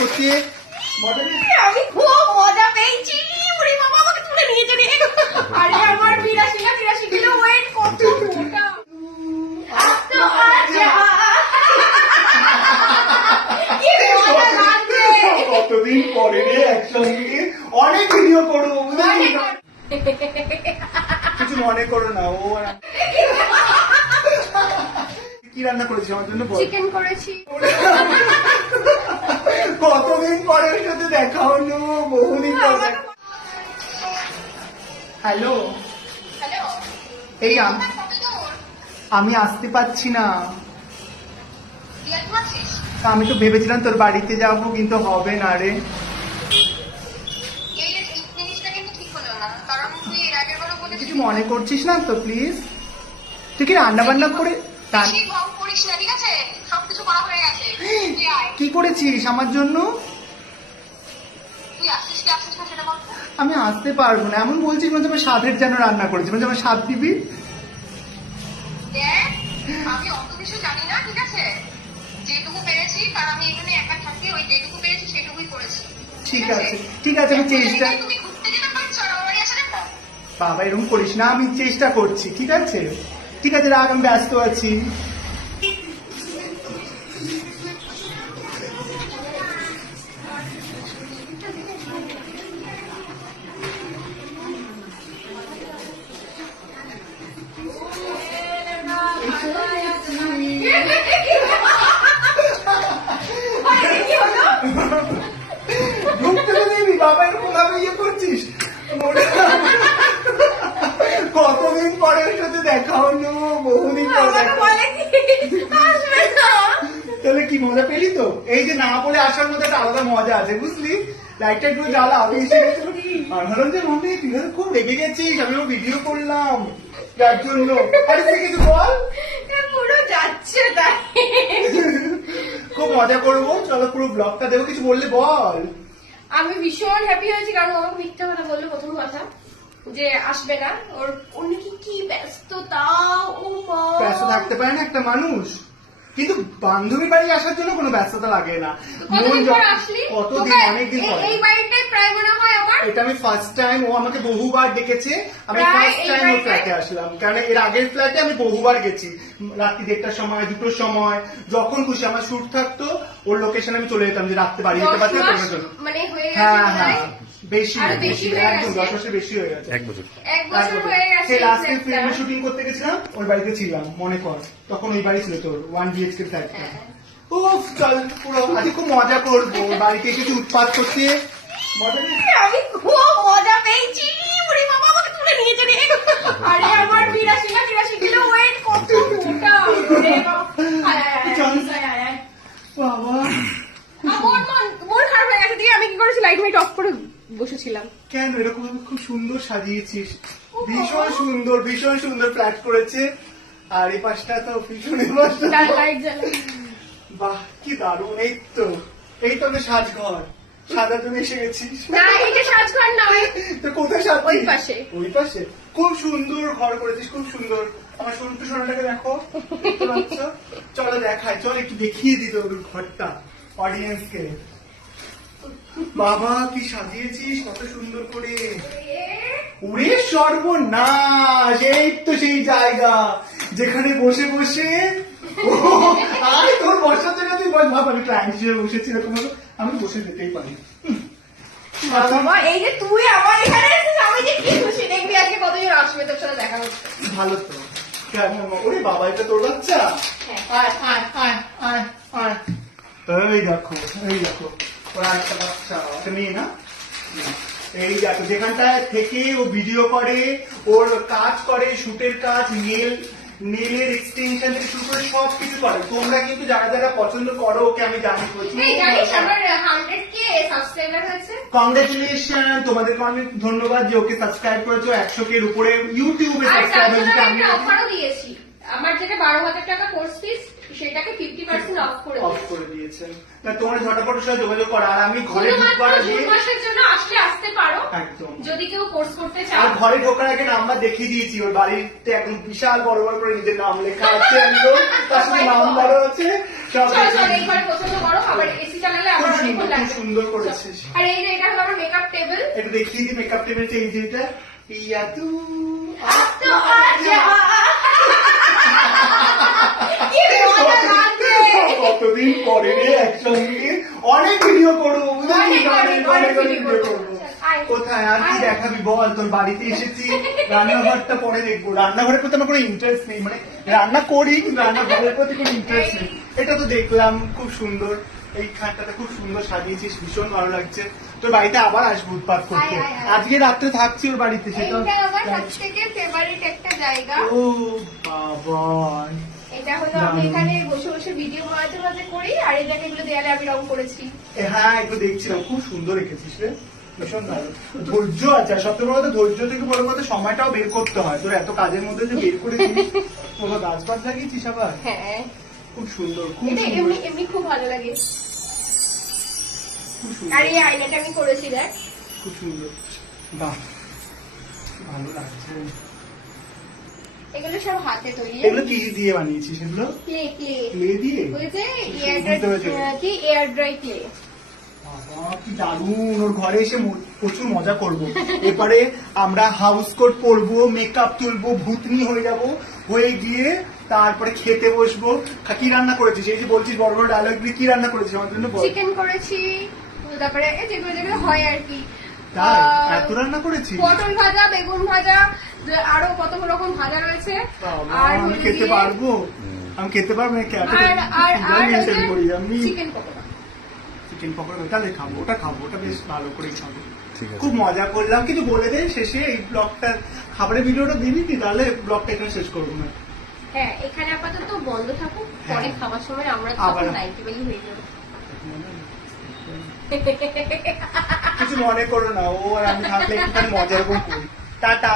করতে আমি খুব মজা পেয়েছি। ওরে বাবা আমাকে তুলে নিয়েছে রে। আরে আমার 82 না 83 কিলো ওয়েট কত মোটা। তো আচ্ছা কি মজা লাগছে। কতদিন পরে রে একসঙ্গে অনেক ভিডিও করবো কিছু মনে করো না। ও কি রান্না করেছি আমার জন্য? চিকেন করেছি। কতদিন পরে ওর সাথে দেখা হলো, বহুদিন পরে। হ্যালো হ্যালো এই আমি আসতে পারছি না। আমি তো ভেবেছিলাম তোর বাড়িতে যাবো, কিন্তু হবে না রে। কিছু মনে করছিস না তো প্লিজ? তুই কি রান্না বান্না করে কি করেছিস আমার জন্য? আমি আসতে পারবো না এমন বলছিস, মানে আমার স্বাদের যেন রান্না করেছি, মানে আমার স্বাদ দিবি। আমি অত কিছু জানি না, ঠিক আছে? যেটুকু পেরেছি, কারণ আমি এখানে একা থাকি, ওই যেটুকু পেরেছি সেটুকুই করেছি। ঠিক আছে ঠিক আছে, আমি চেষ্টা। তুমি ঘুরতে যেতে পারছো আর আমার বাড়ি আসা যাবে না? বাবা এরকম করিস না, আমি চেষ্টা করছি। ঠিক আছে ঠিক আছে, রাগ, আমি ব্যস্ত আছি। ঢুকতে দেবি বাবা, এরকম ভাবে ইয়ে করছিস। কতদিন পরে ওর সাথে দেখা হলো, বহুদিন পরে দেখা তাহলে কি মজা পেলি তো? এই যে না বলে আসার মধ্যে একটা আলাদা মজা আছে, বুঝলি? লাইটটা একটু জ্বালা, আমি এসে গেছিল আর ভাবলাম যে মনে তুই খুব রেগে গেছিস, আমি ভিডিও করলাম যার জন্য। আরে তুই কিছু বল। পুরো যাচ্ছে তাই। খুব মজা করবো, চলো পুরো ব্লগটা দেবো, কিছু বললে বল। আমি ভীষণ হ্যাপি হয়েছি, কারণ আমাকে মিথ্যা কথা বললো প্রথম কথা যে আসবে না। ওর নাকি কি ব্যস্ততা। ও মা, ব্যস্ত থাকতে পারে না একটা মানুষ, কিন্তু বান্ধবীর বাড়ি আসার জন্য কোনো ব্যস্ততা লাগে না। কতদিন পর আসলি? কতদিন, অনেকদিন পরে। এই বাড়িটাই প্রায় মনে হয় আমার। এটা আমি ফার্স্ট টাইম, ও আমাকে বহুবার ডেকেছে, আমি প্রায় ফার্স্ট টাইম এই ওর ফ্ল্যাটে আসলাম। কারণ এর আগের ফ্ল্যাটে আমি বহুবার গেছি, রাত্রি 1:30টার সময়, 2টোর সময়, যখন খুশি আমার শুট থাকতো ওর লোকেশন আমি চলে যেতাম, যে রাত্রে বাড়ি যেতে পারতাম তোমার জন্য। মানে হয়ে গেছে হ্যাঁ প্রায়। হ্যাঁ, বেশি আরো বেশি হয়ে একদম গেছে। 10 বছর বেশি হয়ে গেছে। 1 বছর। এক বছর হয়ে গেছে সেই লাস্ট এই ফিল্মে ফ্ল্যাটটা। শুটিং করতে গেছিলাম, ওই বাড়িতে ছিলাম মনে কর, তখন ওই বাড়ি ছিল তোর 1 BHK ফ্ল্যাটটা। উফ চল পুরো আজকে খুব মজা করবো, বাড়িতে এসেছি উৎপাত করতে। মজা নেই? আমি খুব মজা পেয়েছি। ওরে বাবা আমাকে তুলে নিয়েছে রে। আরে আমার 82 না 83 কিলো ওয়েট কত মোটা। ওরে বাবা। আয় আয় আয়, চল। আয় আয় আয়। বাবা মন খারাপ হয়ে গেছে দিয়ে আমি কি করেছি, লাইট মাইট অফ করে বসেছিলাম। কেন এরকম ভাবে খুব সুন্দর সাজিয়েছিস, ভীষণ সুন্দর ভীষণ সুন্দর ফ্ল্যাট করেছে। আর এই পাশটা তো পিছনের পাশটা তো- লাইট জ্বালা। বাহ কি দারুণ। এই তো আমি সাজঘর সাজার জন্য এসে গেছিস। না এটা সাজঘর নয়। তো কোথায় সাজ? ওই পাশে। ওই পাশে খুব সুন্দর ঘর করেছিস, খুব সুন্দর। আমার সন্টু সোনাটাকে দেখো, দেখতে পাচ্ছ? চলো দেখাই, চল একটু দেখিয়ে দিত ওর ঘরটা অডিয়েন্স কে। বাবা কি সাজিয়েছিস কত সুন্দর করে। ওরে সর্বনাশ, এই তো সেই জায়গা যেখানে বসে বসে আরে তোর বসার জায়গা তুই বল। ভাব আমি ক্লায়েন্ট হিসেবে বসেছি, এরকম ভাবে আমি বসে যেতেই পারি। বাবা এই যে তুই আমার এখানে এসেছিস, আমি যে কি খুশি। দেখবি আজকে কতজন আসবে তোর সাথে দেখা হচ্ছে। ভালো তো। ওরে বাবা এটা তোর বাচ্চা? আয় আয় আয় আয় আয়। এই দেখো এই দেখো, ওরা একটা বাচ্চা, একটা মেয়ে না? এই দেখো যেখানটায় থেকে ও ভিডিও করে, ওর কাজ করে, শুটের কাজ, নেলের এক্সটেনশন থেকে শুরু করে সব কিছু করে। তোমরা কিন্তু যারা যারা পছন্দ করো ওকে আমি জানি এই জানিস আমার 100k সাবস্ক্রাইবার হয়েছে। কংগ্রেচুলেশন, তোমাদেরকে অনেক ধন্যবাদ যে ওকে সাবস্ক্রাইব করেছো। 100k এর উপরে ইউটিউবে আর তার সাবস্ক্রাইবার জন্য আমি একটা অফারও দিয়েছি। আমার যেটা 12,000 টাকা কোর্স ফিস সেটাকে 50% অফ করে অফ করে দিয়েছেন। তা তোমরা ঝটাপটের সাথে যোগাযোগ করো। আর আমি ঘরে শুধুমাত্র ঢুকবার আগে জুন মাসের জন্য আসতে পারো একদম, যদি কেউ কোর্স করতে আর চাও। ঘরে ঢোকার আগে নাম্বার দেখিয়ে দিয়েছি। ওর বাড়িতে একদম বিশাল বড় বড় করে নিজের নাম লেখা আছে, একদম তার সাথে নাম্বারও আছে সব। চলো চলো এইবার পছন্দ করো। আবার এসি এসি চালালে আবার খুব অনেকক্ষণ সুন্দর, খুব লাগবে। সুন্দর করেছিস। আর এই যে এটা হলো আমার মেকআপ টেবিল। একটু দেখিয়ে দিই মেকআপ টেবিলটা, এই যে এটা ইয়া তু তো আজা কি মজা লাগছে। কতদিন পরে রে একসঙ্গে অনেক ভিডিও করবো বুঝলি? অনেক অনেক video ভিডিও করবো। করবো। আয়। কোথায় আর কি আয়। দেখাবি বল? তোর বাড়িতে এসেছি, রান্নাঘরটা পরে দেখবো। রান্নাঘরের প্রতি আমার কোনো ইন্টারেস্ট নেই, মানে রান্না করি কিন্তু রান্নাঘরের প্রতি কোনো ইন্টারেস্ট নেই। এটা তো দেখলাম খুব সুন্দর, এই খাটটাতে খুব সুন্দর সাজিয়েছিস, ভীষণ ভালো লাগছে। তোর বাড়িতে আবার আসবো উৎপাত করতে। আয়, আয়, আয়। আজকে রাত্রে থাকছি ওর বাড়িতে, সেটা এইটা আমার সবথেকে ফেভারিট একটা জায়গা। ও বাবা, এটা হলো আমি এখানে বসে বসে ভিডিও মাঝে মাঝে করি, আর এই জায়গাগুলো দেয়ালে আমি রং করেছি। হ্যাঁ একটু দেখছিলাম, খুব সুন্দর রেখেছিস রে, ভীষণ ভালো। ধৈর্য আছে, আর সবথেকে বড় কথা ধৈর্য থেকে বড় কথা সময়টাও বের করতে হয়। তোর এত কাজের মধ্যে যে বের করেছিস, কোনো গাছ পাত লাগিয়েছিস আবার, হ্যাঁ, খুব সুন্দর, খুব এটা সুন্দর, এমনি এমনি খুব ভালো লাগে। খুব আর সুন্দর, এই আয়নাটা আমি করেছি দেখ। খুব সুন্দর। বাহ, ভালো লাগছে। এগুলো সব হাতে তৈরি। এগুলো কি দিয়ে বানিয়েছিস? এগুলো ক্লে ক্লে ক্লে দিয়ে? ওই যে বুঝতে পেরেছি। Air dry clay. বাবা কি দারুণ, ওর ঘরে এসে প্রচুর মজা করব। এবারে আমরা হাউস কোট পরবো, মেকআপ তুলবো, ভূতনি হয়ে যাব, হয়ে গিয়ে তারপরে খেতে বসবো। কি রান্না করেছিস? এই যে বলছিস বড় বড় ডায়লগ দিয়ে, কি রান্না করেছিস আমার জন্য বল। চিকেন করেছি, তারপরে এই যেগুলো যেগুলো হয় আর কি। তাই এত রান্না করেছিস? পটল ভাজা, বেগুন ভাজা, আরো কত রকম ভাজা রয়েছে। বাবা, আর আমি হলো খেতে গিয়ে- পারবো? আমি খেতে পারবো না? আর করি আমি চিকেন পকোড়া। চিকেন পকোড়া, তাহলে খাবো, ওটা খাবো, ওটা বেশ ভালো করেই খাবো। ঠিক আছে। খুব মজা করলাম। কিন্তু বলে দে শেষে এই ব্লগটা, খাবারের ভিডিওটা দিবি কি? তাহলে ব্লগটা এখানে শেষ করবো না। হ্যাঁ, এখানে আপাতত বন্ধ থাকুক, পরে হ্যাঁ। খাবার সময় আমরা আবার। তখন লাইটেবলই হয়ে যাবো। কিছু মনে করো না, ও আর আমি থাকলে একটুখানি মজা এরকম করি। টাটা।